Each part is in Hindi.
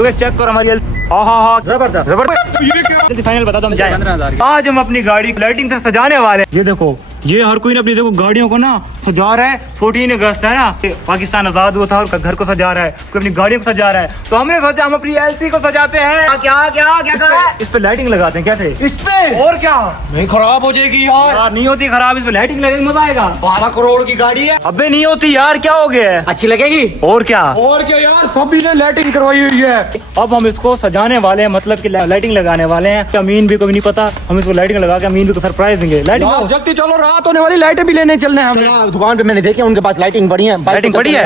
तो चेक करो हमारी जबरदस्त जबरदस्त। फाइनल बता दो हम जाए। 15,000 आज हम अपनी गाड़ी लाइटिंग से सजाने वाले हैं। ये देखो, ये हर कोई अपनी देखो गाड़ियों को ना सजा रहा है। 14 अगस्त है ना, पाकिस्तान आजाद हुआ था और घर को सजा रहा है, कोई अपनी गाड़ियों को सजा रहा है। तो हमने सोचा हम अपनी एलसी को सजाते हैं। क्या क्या क्या कर रहा है? इस पे लाइटिंग लगाते हैं। कैसे? इस पे और क्या नहीं खराब हो जाएगी यार। नहीं होती खराब, इस पे लाइटिंग लगेगी, मजा आएगा। 12 करोड़ की गाड़ी है। अबे नहीं होती यार, क्या हो गया है? अच्छी लगेगी और क्या यार, सभी ने लाइटिंग करवाई हुई है। अब हम इसको सजाने वाले हैं, मतलब कि लाइटिंग लगाने वाले हैं। अमीन भी को भी नहीं पता, हम इसको लाइटिंग लगा के अमीन भी को सरप्राइज देंगे। लाइटिंग जल्दी चलो, रात होने वाली, लाइटें भी लेने चलने हैं हम। दुकान पे मैंने देखी, उनके पास लाइटिंग बड़ी है। लाइटिंग बड़ी है।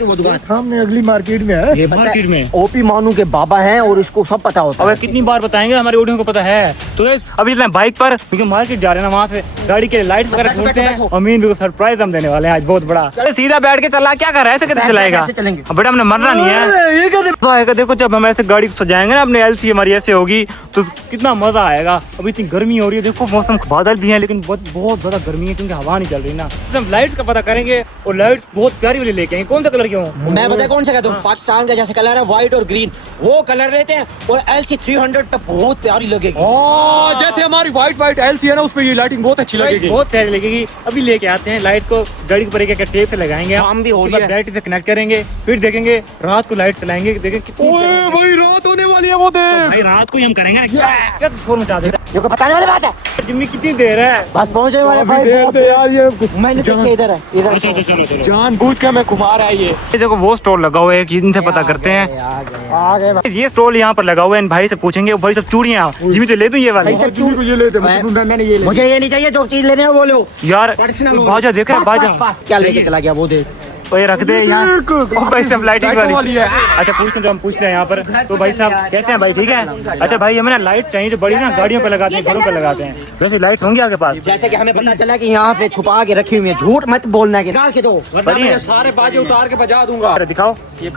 वो दुकान सामने अगली मार्केट में है। ये मार्केट में ओपी मानू के बाबा हैं और इसको सब पता होता अब है। कितनी बार बताएंगे, हमारे ऑडियो को पता है। तो guys, अभी चलते हैं बाइक पर, क्योंकि मार्केट जा रहे हैं ना, वहाँ से गाड़ी के लाइट वगैरह ढूंढते हैं। अमीन भी को सरप्राइज हम देने वाले हैं आज बहुत बड़ा। अरे सीधा बैठ के चला, क्या कर रहा है? ऐसे कैसे चलाएगा? चलेंगे बेटा हमने मरना नहीं है। तो आएगा देखो, जब हम ऐसे गाड़ी को सजाएंगे ना, अपने एलसी हमारी ऐसे होगी तो कितना मजा आएगा। अभी इतनी गर्मी हो रही है, देखो मौसम बादल भी है लेकिन बहुत ज्यादा गर्मी है क्योंकि हवा नहीं चल रही ना। हम लाइट्स का पता करेंगे और लाइट्स बहुत प्यारी वाली लेके आएंगे। कौन सा कलर क्यों? मैं बताया कौन सा कहता हूँ, पाकिस्तान का जैसे कलर है व्हाइट और ग्रीन, वो कलर लेते हैं और LC 300 पे बहुत प्यारी लगेगी। जैसे हमारी व्हाइट एलसी है ना, उस पे ये लाइटिंग बहुत अच्छी लगेगी। बहुत प्यारी लगेगी। अभी लेके आते हैं लाइट को, गाड़ी के ऊपर एक टेप से लगाएंगे, शाम भी हो रही है। बैटरी से कनेक्ट करेंगे, फिर देखेंगे रात को लाइट चलाएंगे, देखेंगे कितनी भाई रात होने वाली है, वो देख। भाई रात को ही हम करेंगे ना। क्या शोर मचा दे रहा ये को बताने वाली बात है। है? जिम्मी कितनी देर है? बस पहुंचे वाले भाई, देर से यार ये मैंने देखे इधर है, इधर जानबूझ के मैं घुमा रहा है ये। देखो वो स्टॉल लगा हुआ है, इनसे पता करते हैं। आ गए ये स्टॉल यहाँ पर लगा हुआ है, इन भाई से पूछेंगे। भाई सब चूड़ियाँ जिम्मी तो ले दूं ये वाली। ये लेते मैंने ये ले। मुझे ये नहीं चाहिए, जो चीज लेने हैं वो लो। यार बाजा देख रहा है, बाजा क्या लेके चला गया वो देख। तो ये रख दे यहाँ। भाई सब लाइटिंग वाली वाली है। अच्छा पूछते हैं, हम पूछते हैं यहाँ पर। तो भाई साहब कैसे हैं भाई? ठीक है। अच्छा भाई हमें ना लाइट चाहिए जो बड़ी ना गाड़ियों पे लगाते हैं, घरों पे लगाते हैं। वैसे लाइट्स होंगी आपके पास? जैसे कि हमें पता चला कि यहाँ पे छुपा के रखी हुई है, झूठ मत बोलना है, निकाल के दो। बड़ी है। सारे बाजे उतार के बजा दूंगा। अरे दिखाओ। यही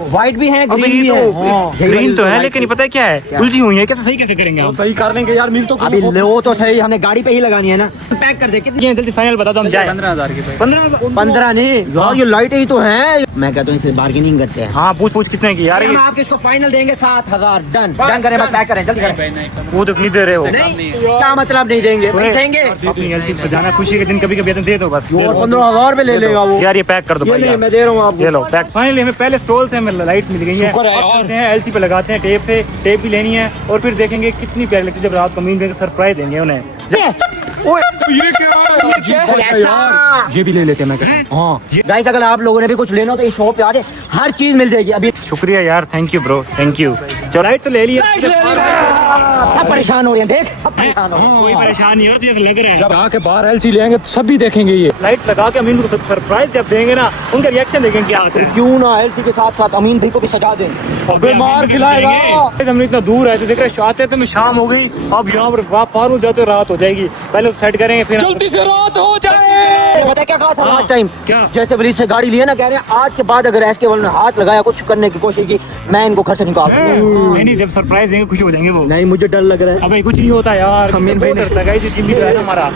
व्हाइट भी है, अभी ग्रीन भी है। ग्रीन तो है लेकिन पता है क्या है, उलझी हुई है। कैसे सही कैसे करेंगे हम? सही कर लेंगे यार, मिल तो अभी लो तो सही, हमने गाड़ी पे ही लगानी है ना। पैक कर दे। कितनी? ये जल्दी फाइनल बता दो, हम जाए। 15,000 की। 15 नहीं यार, ये लाइट ही तो है। मैं कहता हूँ इसे बार्गेनिंग करते हैं। हाँ पूछ कितने की यार? हम आपके इसको फाइनल देंगे 7,000। डन डन करें, बस पैक करें, जल्दी करें। वो तो नहीं दे रहे हो। नहीं क्या मतलब नहीं देंगे? देंगे। अपनी एलसी सजाना, खुशी के दिन कभी कभी दे दो बस। और 15,000 में ले लेगा वो। यार ये पैक कर दो भाई यार। मैं दे रहा हूँ आपको। ये लो पैक। फाइनली हमें पहले स्टॉल से हमें लाइट्स मिल गई हैं। शुक्र है अब यार। चलते हैं एलसी पे लगाते हैं टेप से, टेप भी लेनी है और फिर देखेंगे कितनी प्यारी लगती है जब रात को मीन देकर सरप्राइज देंगे उन्हें। ये क्या है यार? ये भी ले लेते हैं। मैं हाँ गाइस, अगर आप लोगों ने भी कुछ लेना हो तो इस शॉप पे आ जाए, हर चीज मिल जाएगी। अभी शुक्रिया यार, thank you bro, thank you. जो लाइट से ले लिया। सब परेशान हो रहे हैं, देख सब परेशान हो रहे हैं। कोई परेशानी नहीं हो तो जैसे लग रहा है। जब आके बाहर एलसी लेंगे तो सभी देखेंगे ये। लाइट लगा के अमीन को सरप्राइज जब देंगे ना, उनका रिएक्शन देखेंगे क्या होता है। क्यों ना एलसी के साथ साथ अमीन भाई को भी सजा दें। अबे मार खिलाएगा। हम इतना दूर है तो देख रहे आते तो शाम हो गई। अब यहाँ पर फारू जाते रात हो जाएगी। पहले सेट करेंगे फिर जल्दी से रात हो जाए। पता क्या कहा था लास्ट टाइम? क्या? जैसे वलीद से गाड़ी लिए ना, कह रहे हैं आज के बाद अगर एसके ने हाथ लगाया, कुछ करने की कोशिश की, मैं इनको घर से निकाल दूंगा। नहीं, जब सरप्राइज देंगे खुश हो जाएंगे वो। नहीं मुझे डर लग रहा है। अबे कुछ नहीं होता यार, अमीन भाई ने डरता है जिम्मी है ना हमारा।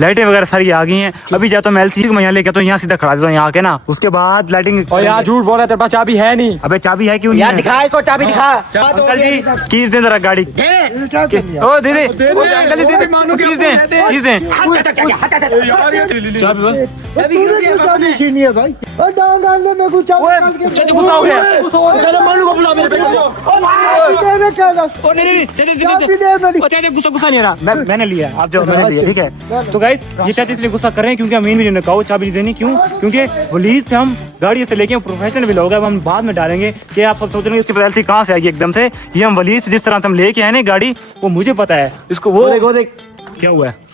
लाइटें वगैरह सारी आ गई हैं। अभी जाता हूँ एलसी को यहाँ लेके तो यहाँ सीधा खड़ा देता हूँ यहाँ के ना, उसके बाद लाइटिंग। और यार झूठ बोल रहा है, तेरे पास चाबी है नहीं। अबे चाबी है क्यों नहीं यार है? दिखा इसको, चाबी दिखा। अंकल जी कीज दें जरा गाड़ी। ओ दे दे अंकल जी, दे दे कीज दें, कीज दें। चाबी बस। चाबी छीनी है भाई। डाल डालने में कुछ चल गुस्सा हो गया। चलो मानू को बुला मेरे गुस्सा नहीं आ रहा। मैंने लिया, आप जाओ, मैंने लिया, ठीक है। तो गाइस ये चाहते इसलिए गुस्सा कर रहे हैं क्योंकि अमीन भी ने कहा चाबी नहीं देनी। क्यों? क्योंकि वलीद से हम गाड़ी से लेके प्रोफेशनल भी लोग हैं, हम बाद में डालेंगे कि आप सब सोच रहे हैं इसकी पॉलिसी कहाँ से आएगी एकदम से। ये हम वलीद से जिस तरह से हम लेके आए ना गाड़ी, वो मुझे पता है। इसको वो देख क्या हुआ है।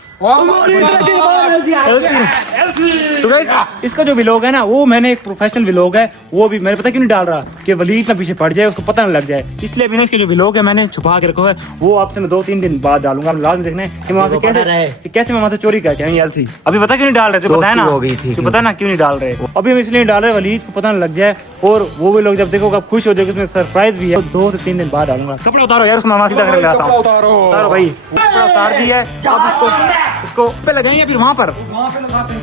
तो गाइस इसका जो व्लॉग है ना, वो मैंने एक प्रोफेशनल व्लॉग है, वो भी मैंने पता क्यों नहीं डाल रहा कि वलीद ना पीछे पड़ जाए, उसको पता ना लग जाए। इसलिए भी ना इसके जो व्लॉग है मैंने छुपा के रखा है, वो आपसे मैं 2-3 दिन बाद डालूंगा। हम लास्ट में देखना है कि वहाँ से कैसे मैं वहाँ से चोरी करके आऊँ एलसी। अभी पता क्यों नहीं डाल रहे? तो पता है ना, तो पता ना क्यों नहीं डाल रहे। अभी हम इसलिए डाल रहे हैं वलीद को पता ना लग जाए, और वो भी लोग जब देखोगे आप खुश हो जाएगा। उसमें सरप्राइज भी है, 2 से 3 दिन बाद डालूंगा। कपड़ा उतारो यार, उसमें सीधा कर लेता हूँ। उतारो भाई, कपड़ा उतार दिया है। अब इसको पे लगाएंगे फिर वहाँ पर।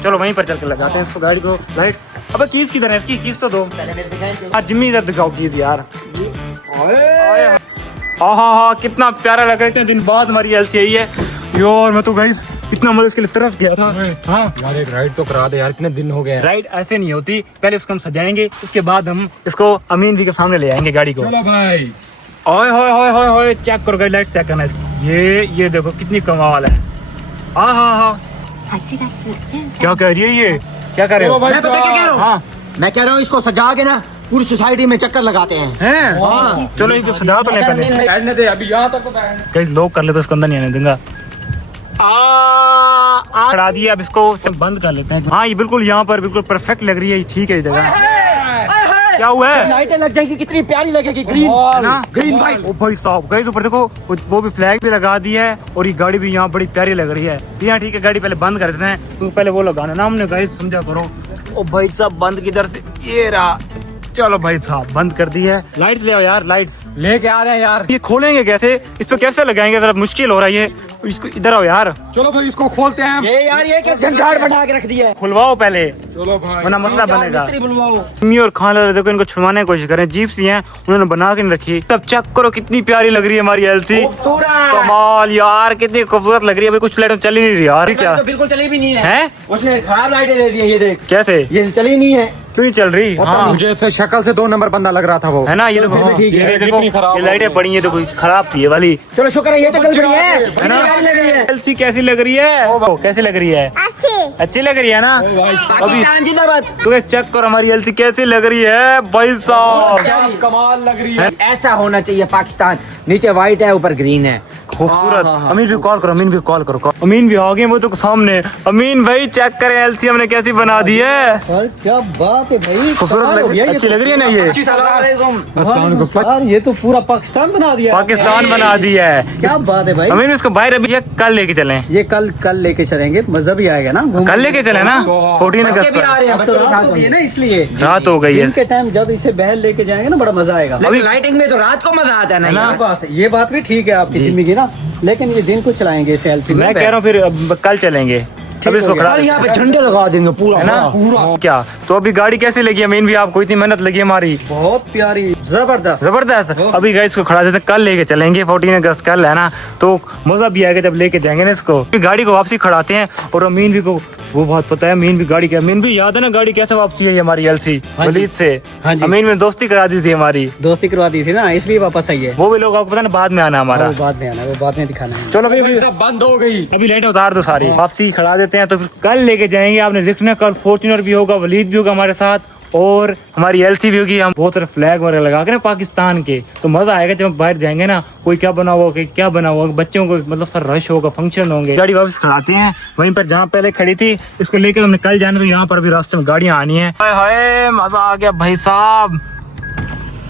चलो वहीं पर चल के लगाते हैं इसको, गाड़ी को लाइट अबे कीज किधर है इसकी? कीज तो दो। पहले मेरे दिखाएं। हाँ जिम्मी इधर दिखाओ कीज यार। हाँ कितना प्यारा लग रहा है, इतने दिन बाद हमारी एलसी आई है यार। मैं तो गाइस इतना मजा इसके लिए तरस गया था। हाँ यार एक राइड तो करा दे यार, कितने दिन हो गए हैं। राइड ऐसे नहीं होती, पहले उसको हम सजाएंगे, उसके बाद हम इसको अमीन जी के सामने ले आएंगे गाड़ी को। चलो भाई। ओए होए होए होए होए, चेक करो गाइस, लाइट चेक करना इसकी। ये देखो कितनी कमाल है। हाँ 8月13क्या कह रही है ये? क्या कर रहे हो? मैं पता क्या कह रहा हूँ? हाँ मैं कह रहा हूँ इसको सजा के ना पूरी सोसाइटी में चक्कर लगाते हैं। हैं? हाँ। चलो इनको सजा तो नहीं पहले। बैठने दे अभी, यहाँ तक तो बैठने। गाइस लोग कर ले तो इसको अंदर नहीं आने दूंगा। खड़ा दिया, अब इसको बंद कर लेते हैं। हाँ ये बिल्कुल यहाँ पर बिल्कुल परफेक्ट लग रही है, ठीक है ये जगह। क्या हुआ है? लाइटें लग जाएंगी, कितनी प्यारी लगेगी। ग्रीन है ना? Green white. ओ भाई साहब गाइस ऊपर देखो, वो भी फ्लैग भी लगा दी है और ये गाड़ी भी यहाँ बड़ी प्यारी लग रही है। यहाँ ठीक है, गाड़ी पहले बंद कर देते हैं, तो पहले वो लगाना ना हमने। गाइस समझा करो। ओ भाई साहब बंद किधर से? ये रहा। चलो भाई साहब बंद कर दी है। लाइट्स ले आओ यार, लाइट्स लेके आ रहे हैं यार। ये खोलेंगे कैसे? इस पे कैसे लगाएंगे? जरा मुश्किल हो रहा है ये। इसको इधर आओ यार, चलो भाई इसको खोलते हैं हम। ये यार ये क्या झंझाट बढ़ा के रख दिया है। खुलवाओ पहले, चलो भाई। वरना मसला बनेगा। मिस्त्री बुलवाओ। मम्मी और खान वाले देखो इनको छुड़वाने की कोशिश करें, जीप सी हैं उन्होंने बना के नहीं रखी। तब चेक करो कितनी प्यारी लग रही है हमारी एलसी। कमाल यार, कितनी खूबसूरत लग रही है। अभी कुछ लाइट चल ही नहीं रही यार। क्या तो बिल्कुल चली भी नहीं है। है? उसने खराब लाइटें दे दी है, ये देख। कैसे? ये चली नहीं है। क्यों नहीं चल रही? हाँ मुझे इससे शक्ल से 2 नंबर बंदा लग रहा था वो। है ना, ये देखो। फिर भी ठीक है। ये देखो कितनी खराब ये हो लाइटें गई। पड़ी है, देखो खराब थी ये वाली। चलो शुक्र है ये तो कल बढ़िया है। है कितनी ना? प्यारी लग रही है। एलसी कैसी लग रही है? कैसी लग रही है? अच्छी लग रही है ना? अभी पाकिस्तान जिंदाबाद। तो चेक करो हमारी एलसी कैसी लग रही है भाई साहब। क्या कमाल लग रही है। ऐसा होना चाहिए पाकिस्तान। नीचे व्हाइट है, ऊपर ग्रीन है। खूबसूरत। हाँ, हाँ, अमीन भी कॉल करो, अमीन भी कॉल करो। अमीन भी आ गए वो तो सामने। अमीन भाई चेक करें एलसी हमने कैसी बना दी है। सर क्या बात है भाई, खूबसूरत अच्छी लग रही है ना ये? सर ये तो पूरा पाकिस्तान बना दिया। पाकिस्तान बना दी है। क्या बात है भाई। अमीन इसको बाहर अभी ये कल लेके चले। ये कल लेके चलेंगे, मजा भी आएगा ना। कल लेके चले ना 14 बच्चे अगस्त भी आ पर। रहे हैं, अब तो बच्चे भी रात साथ हो गई है होंगे। ना, इसलिए रात हो गई है। दिन के टाइम जब इसे बहल लेके जाएंगे ना बड़ा मजा आएगा। लेकिन लाइटिंग में तो रात को मजा आता है ना ये यार। बात है, ये बात भी ठीक है आपकी जिम्मी की ना, लेकिन ये दिन को चलाएंगे इसे एलसी मैं कह रहा हूँ फिर अब कल चलेंगे। अभी इसको खड़ा कल यहाँ पे झंडे लगा देंगे पूरा है ना? क्या तो अभी गाड़ी कैसी लगी अमीन भी? आपको इतनी मेहनत लगी हमारी, बहुत प्यारी, जबरदस्त। जबरदस्त। अभी गाइस इसको खड़ा देते, कल लेके चलेंगे 14 अगस्त कल है ना, तो मजा भी आएगा जब लेके जाएंगे ना इसको। गाड़ी को वापसी खड़ाते हैं और अमीन भी को वो बहुत पता है। अमीन भी गाड़ी क्या, अमीन भी याद है ना गाड़ी कैसे वापसी है हमारी एलसी वलीद से। हाँ जी। अमीन में दोस्ती करा दी थी हमारी, दोस्ती करवा दी थी ना, इसलिए वापस आई है। वो भी लोग आपको पता ना बाद में आना हमारा। वो बाद में आना, वो बाद में दिखाना है। चलो अभी सब बंद हो गई। अभी लाइट उतार दो सारी, वापसी खड़ा देते हैं तो फिर कल लेके जाएंगे। आपने देखना कल फॉर्च्यूनर भी होगा, वलीद भी होगा हमारे साथ और हमारी एलसी भी होगी। हम बहुत सारे फ्लैग वगैरह लगा के ना पाकिस्तान के, तो मजा आएगा जब हम बाहर जाएंगे ना। कोई क्या बना हुआ, कोई क्या बना हुआ, बच्चों को मतलब सर रश होगा, फंक्शन होंगे। गाड़ी वापस खड़ाते हैं वहीं पर जहाँ पहले खड़ी थी, इसको लेकर हमने कल जाना, तो यहाँ पर भी रास्ते में गाड़ियाँ आनी है। हाय हाय मजा आ गया भाई साहब।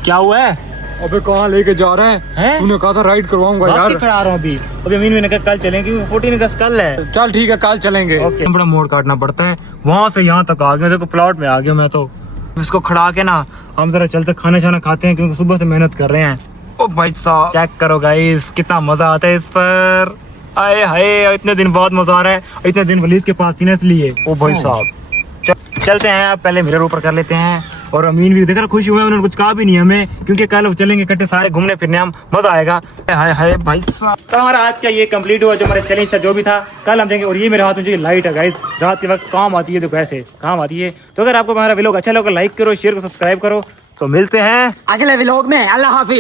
क्या हुआ है? अबे कहाँ लेके जा रहे हैं? हैं? तूने कहा था राइड करवाऊंगा वापसी यार। खड़ा रहा हूँ अभी अमीन मैंने कहा कल चलेंगे, 14 अगस्त कल है। चल ठीक है, कल चलेंगे। ओके बड़ा मोड़ काटना पड़ता है, वहां से यहाँ तक आ गया। देखो प्लॉट में आ गया मैं तो। इसको खड़ा के ना हम जरा चलते खाना शाना खाते हैं, क्योंकि सुबह से मेहनत कर रहे हैं। ओ भाई साहब चेक करो गाइस कितना मजा आता है इस पर। आए हाय इतने दिन बाद मजा आ रहा है, इतने दिन वलीद के पास थी ना इसलिए। ओ भाई साहब चलते हैं, अब पहले मिरर ऊपर कर लेते हैं। और अमीन भी देखकर खुश हुए, उन्होंने कुछ कहा भी नहीं हमें, क्योंकि कल चलेंगे इकट्ठे सारे घूमने फिरने, हम मजा आएगा। हाय हाय भाई साहब, तो हमारा आज का ये कंप्लीट हुआ जो हमारा चैलेंज था, जो भी था। कल हम जाएंगे। और ये मेरे हाथ में जो लाइट है गाइस, रात के वक्त काम आती है, देखो ऐसे काम आती है। तो अगर आपको हमारा व्लॉग अच्छा लगा लाइक करो, शेयर करो, सब्सक्राइब करो। तो मिलते हैं अगले व्लॉग में। अल्लाह हाफिज।